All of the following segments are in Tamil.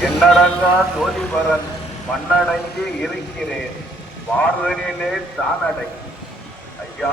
என்னடங்கா ஜோதிபரன் மண்ணடங்கி இருக்கிறேன். வார்வனிலே தானடங்கி ஐயா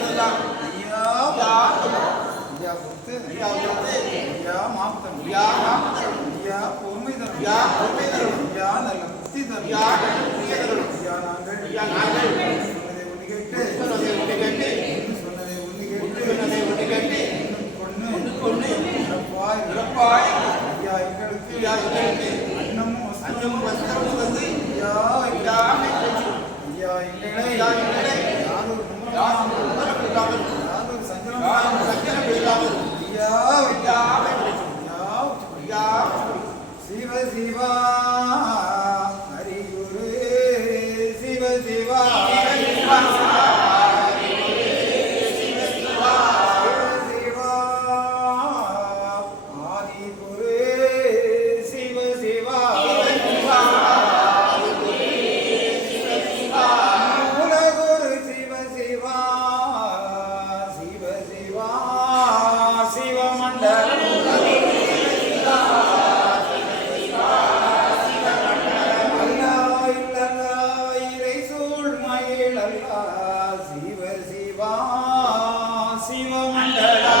Yeah. 希望还得到。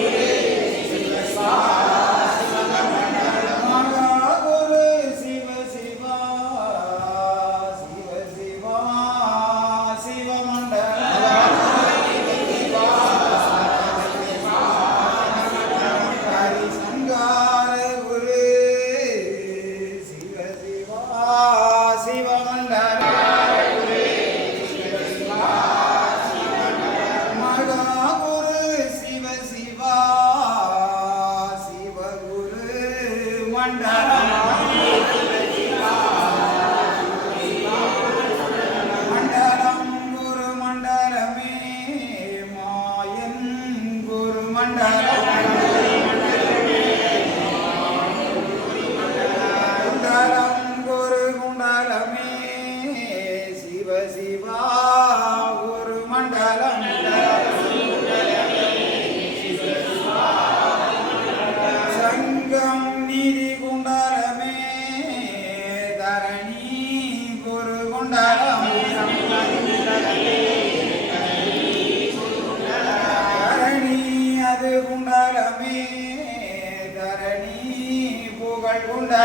లేకుండా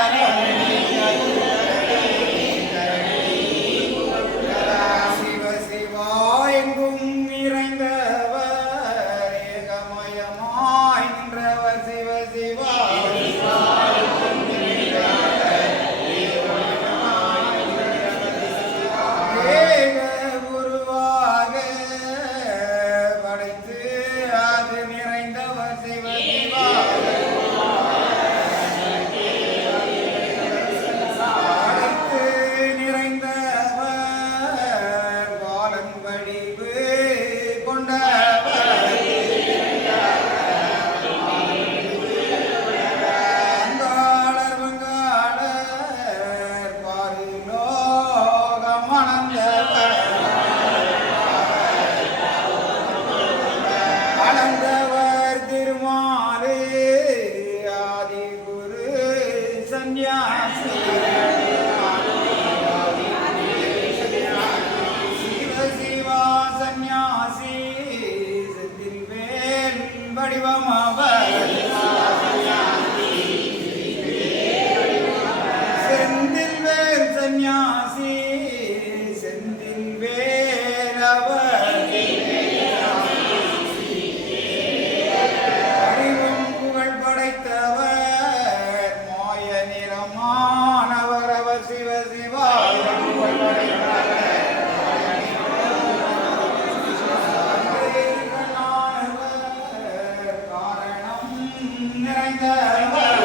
நிறைந்தவர்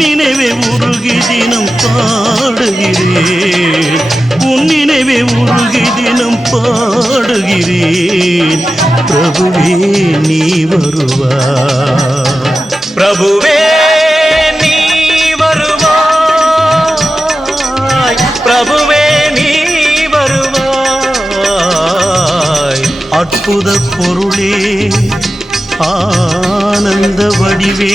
நினைவே உருகி தினம் பாடுகிறேன். உன் நினைவே உருகி தினம் பாடுகிறேன். பிரபுவே நீ வருவாய் பிரபுவே நீ வருவாய் பிரபுவே நீ வருவாய் அற்புத பொருளே ஆனந்த வடிவே